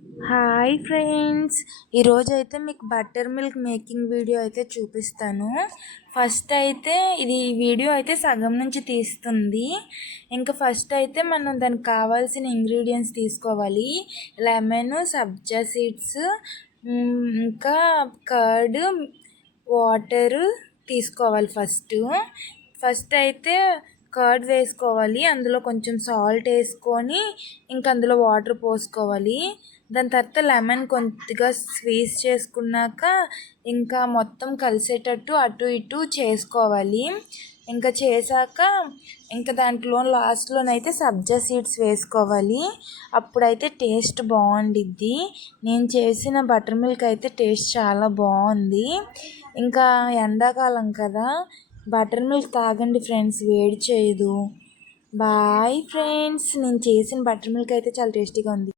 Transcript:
Hi friends, ఈరోజైతే మీకు butter milk making video అయితే చూపిస్తాను. ఫస్ట్ అయితే ఈ వీడియో అయితే సగం నుంచి తీస్తుంది. ఇంకా ఫస్ట్ అయితే మనం దానికి కావాల్సిన ఇంగ్రీడియంట్స్ తీసుకోవాలి. లెమన్, సబ్జా సీడ్స్, ఇంకా కర్డ్, వాటర్ తీసుకోవాలి. ఫస్ట్ అయితే కర్డ్ వేసుకోవాలి. అందులో కొంచెం సాల్ట్ వేసుకొని ఇంకా అందులో వాటర్ పోసుకోవాలి. దాని తర్వాత లెమన్ కొద్దిగా స్క్వీజ్ చేసుకున్నాక ఇంకా మొత్తం కలిసేటట్టు అటు ఇటు చేసుకోవాలి. ఇంకా చేశాక ఇంకా దాంట్లో లాస్ట్లోనైతే సబ్జా సీడ్స్ వేసుకోవాలి. అప్పుడైతే టేస్ట్ బాగుండిద్ది. నేను చేసిన బటర్ మిల్క్ అయితే టేస్ట్ చాలా బాగుంది. ఇంకా ఎండాకాలం కదా, బటర్ మిల్క్ తాగండి ఫ్రెండ్స్, వేడి చేయదు. బాయ్ ఫ్రెండ్స్, నేను చేసిన బటర్ మిల్క్ అయితే చాలా టేస్టీగా ఉంది.